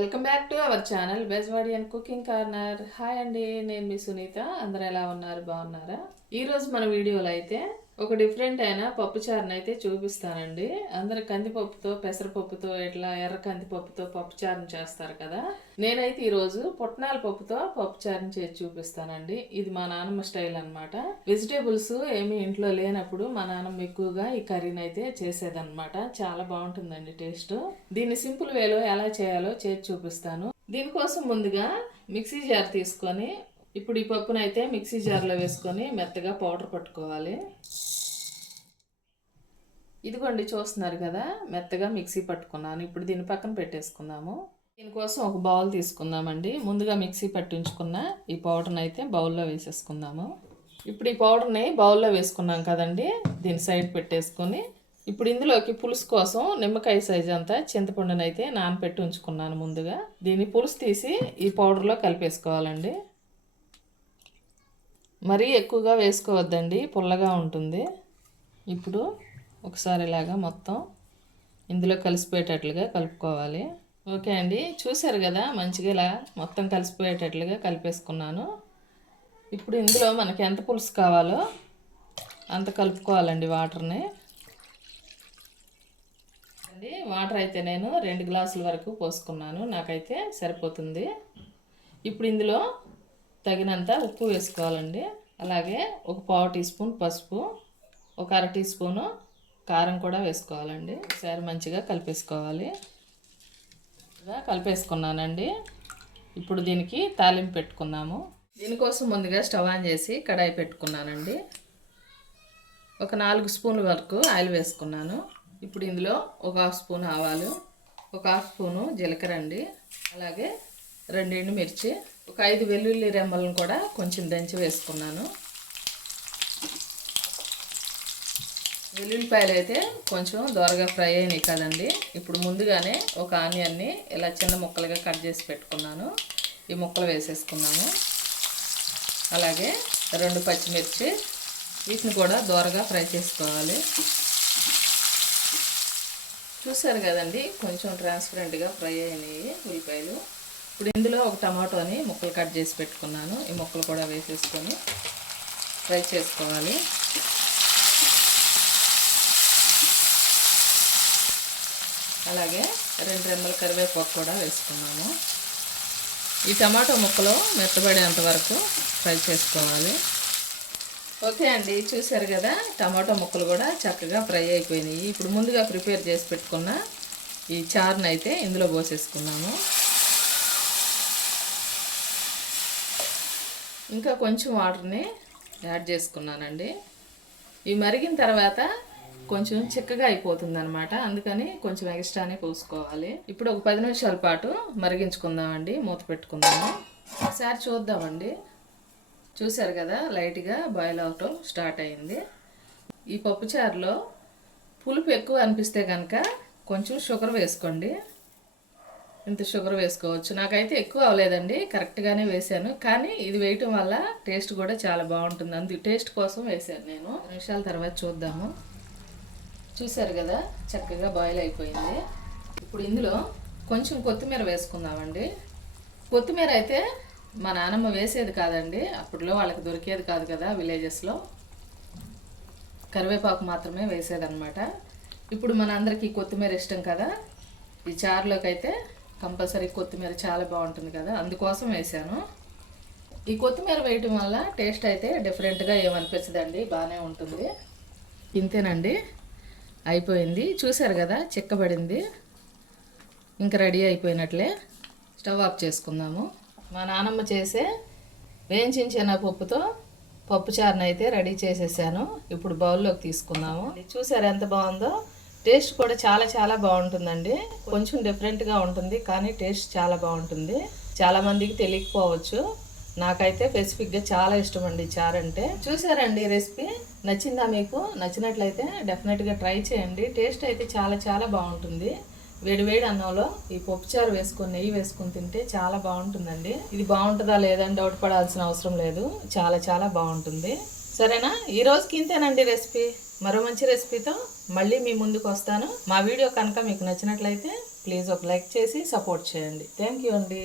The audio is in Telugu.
Welcome back to our channel Bezwadi and cooking corner. Hi అండి నేను మీ సునీత. అందరు ఎలా ఉన్నారు? బాగున్నారా? ఈరోజు మన వీడియోలో అయితే ఒక డిఫరెంట్ అయిన పప్పు చారుని అయితే చూపిస్తానండి. అందరు కందిపప్పుతో పెసరపప్పుతో ఇట్లా ఎర్ర కందిపప్పుతో పప్పు చారుని చేస్తారు కదా. నేనైతే ఈరోజు పుట్నాల పప్పుతో పప్పు చారుని చేసి చూపిస్తానండి. ఇది మా నాన్నమ్మ స్టైల్ అన్నమాట. వెజిటేబుల్స్ ఏమి ఇంట్లో లేనప్పుడు మా నాన్నమ్మ ఎక్కువగా ఈ కర్రీని అయితే చేసేదనమాట చాలా బాగుంటుందండి టేస్ట్. దీన్ని సింపుల్ వేలో ఎలా చేయాలో చేసి చూపిస్తాను. దీనికోసం ముందుగా మిక్సీ జార్ తీసుకొని ఇప్పుడు ఈ పప్పునైతే మిక్సీ జార్లో వేసుకొని మెత్తగా పౌడర్ పట్టుకోవాలి. ఇదిగోండి చూస్తున్నారు కదా మెత్తగా మిక్సీ పట్టుకున్నాను. ఇప్పుడు దీని పక్కన పెట్టేసుకుందాము. దీనికోసం ఒక బౌల్ తీసుకుందామండి. ముందుగా మిక్సీ పట్టించుకున్న ఈ పౌడర్ని అయితే బౌల్లో వేసేసుకుందాము. ఇప్పుడు ఈ పౌడర్ని బౌల్లో వేసుకున్నాం కదండి దీని సైడ్ పెట్టేసుకొని. ఇప్పుడు ఇందులోకి పులుసు కోసం నిమ్మకాయ సైజు అంతా చింతపండుని అయితే నానపెట్టి ఉంచుకున్నాను ముందుగా. దీన్ని పులుసు తీసి ఈ పౌడర్లో కలిపేసుకోవాలండి. మరీ ఎక్కువగా వేసుకోవద్దండి పుల్లగా ఉంటుంది. ఇప్పుడు ఒకసారి ఇలాగా మొత్తం ఇందులో కలిసిపోయేటట్లుగా కలుపుకోవాలి. ఓకే అండి చూసారు కదా మంచిగా ఇలా మొత్తం కలిసిపోయేటట్లుగా కలిపేసుకున్నాను. ఇప్పుడు ఇందులో మనకి ఎంత పులుసు కావాలో అంత కలుపుకోవాలండి వాటర్ని. అండి వాటర్ అయితే నేను రెండు గ్లాసుల వరకు పోసుకున్నాను నాకైతే సరిపోతుంది. ఇప్పుడు ఇందులో తగినంత ఉప్పు వేసుకోవాలండి. అలాగే ఒక పావు టీ స్పూన్ పసుపు ఒక అర టీ స్పూను కారం కూడా వేసుకోవాలండి. ఒకసారి మంచిగా కలిపేసుకోవాలి. ఇలా కలిపేసుకున్నానండి. ఇప్పుడు దీనికి తాలింపు పెట్టుకున్నాము దీనికోసం ముందుగా స్టవ్ ఆన్ చేసి కడాయి పెట్టుకున్నానండి. ఒక నాలుగు స్పూన్ల వరకు ఆయిల్ వేసుకున్నాను. ఇప్పుడు ఇందులో ఒక హాఫ్ స్పూన్ ఆవాలు ఒక హాఫ్ స్పూను జీలకర్ర అండి. అలాగే రెండు ఎండు మిర్చి ఒక ఐదు వెల్లుల్లి రెమ్మలను కూడా కొంచెం దంచి వేసుకున్నాను. వెల్లుల్లిపాయలు అయితే కొంచెం దోరగా ఫ్రై అయినాయి కదండి. ఇప్పుడు ముందుగానే ఒక ఆనియన్ని ఇలా చిన్న ముక్కలుగా కట్ చేసి పెట్టుకున్నాను. ఈ ముక్కలు వేసేసుకున్నాము అలాగే రెండు పచ్చిమిర్చి వీటిని కూడా దోరగా ఫ్రై చేసుకోవాలి. చూసారు కదండి కొంచెం ట్రాన్స్పరెంట్గా ఫ్రై అయినాయి ఉల్లిపాయలు. ఇప్పుడు ఇందులో ఒక టమాటోని ముక్కలు కట్ చేసి పెట్టుకున్నాను. ఈ ముక్కలు కూడా వేసేసుకొని ఫ్రై చేసుకోవాలి. అలాగే రెండు రెమ్మల కరివేపాకు కూడా వేసుకున్నాము. ఈ టమాటో ముక్కలు మెత్తబడేంత వరకు ఫ్రై చేసుకోవాలి. ఓకే అండి చూశారు కదా టమాటో ముక్కలు కూడా చక్కగా ఫ్రై అయిపోయినాయి. ఇప్పుడు ముందుగా ప్రిపేర్ చేసి పెట్టుకున్న ఈ చారుని అయితే ఇందులో పోసేసుకున్నాము. ఇంకా కొంచెం వాటర్ని యాడ్ చేసుకున్నానండి. ఇవి మరిగిన తర్వాత కొంచెం చిక్కగా అయిపోతుంది అనమాట అందుకని కొంచెం ఎక్స్ట్రానే పోసుకోవాలి. ఇప్పుడు ఒక పది నిమిషాల పాటు మరిగించుకుందామండి. మూత పెట్టుకుందాము. ఒకసారి చూద్దామండి. చూసారు కదా లైట్గా బాయిల్ అవటం స్టార్ట్ అయింది. ఈ పప్పుచారులో పులుపు ఎక్కువ అనిపిస్తే కనుక కొంచెం షుగర్ వేసుకోండి. ఇంత షుగర్ వేసుకోవచ్చు. నాకైతే ఎక్కువ అవ్వలేదండి కరెక్ట్గానే వేసాను కానీ ఇది వేయటం వల్ల టేస్ట్ కూడా చాలా బాగుంటుంది అందు టేస్ట్ కోసం వేసాను నేను. నిమిషాల తర్వాత చూద్దాము. చూసారు కదా? చక్కగా బాయిల్ అయిపోయింది. ఇప్పుడు ఇందులో కొంచెం కొత్తిమీర వేసుకుందామండి. కొత్తిమీర అయితే మా నానమ్మ వేసేది కాదండి. అప్పట్లో వాళ్ళకి దొరికేది కాదు కదా విలేజెస్లో. కరివేపాకు మాత్రమే వేసేదన్నమాట. ఇప్పుడు మన అందరికీ కొత్తిమీర ఇష్టం కదా? ఈ చారులోకి అయితే కంపల్సరీ కొత్తిమీర చాలా బాగుంటుంది కదా? అందుకోసం వేసాను. ఈ కొత్తిమీర వేయటం వల్ల టేస్ట్ అయితే డిఫరెంట్గా ఏమనిపించదండి? బాగానే ఉంటుంది. ఇంతేనండి. అయిపోయింది. చూసారు కదా చిక్కబడింది. ఇంకా రెడీ అయిపోయినట్లే. స్టవ్ ఆఫ్ చేసుకుందాము. మా నానమ్మ చేసే వేయించిన పప్పుతో పప్పు చారుని అయితే రెడీ చేసేసాను. ఇప్పుడు బౌల్లోకి తీసుకుందాము. చూసారు ఎంత బాగుందో? టేస్ట్ కూడా చాలా చాలా బాగుంటుందండి. కొంచెం డిఫరెంట్గా ఉంటుంది కానీ టేస్ట్ చాలా బాగుంటుంది. చాలా మందికి తెలియకపోవచ్చు. నాకైతే స్పెసిఫిక్గా చాలా ఇష్టం అండి చారు అంటే. చూసారండి రెసిపీ నచ్చిందా మీకు? నచ్చినట్లయితే డెఫినెట్గా ట్రై చేయండి. టేస్ట్ అయితే చాలా చాలా బాగుంటుంది. వేడి వేడి అన్నంలో ఈ పప్పుచారు వేసుకొని నెయ్యి వేసుకొని తింటే చాలా బాగుంటుందండి. ఇది బాగుంటుందా లేదని డౌట్ పడాల్సిన అవసరం లేదు. చాలా చాలా బాగుంటుంది. సరేనా? ఈ రోజుకి ఇంతేనండి రెసిపీ మరో మంచి రెసిపీతో మళ్ళీ మీ ముందుకు వస్తాను. మా వీడియో కనుక మీకు నచ్చినట్లయితే ప్లీజ్ ఒక లైక్ చేసి సపోర్ట్ చేయండి. థ్యాంక్ యూ అండి.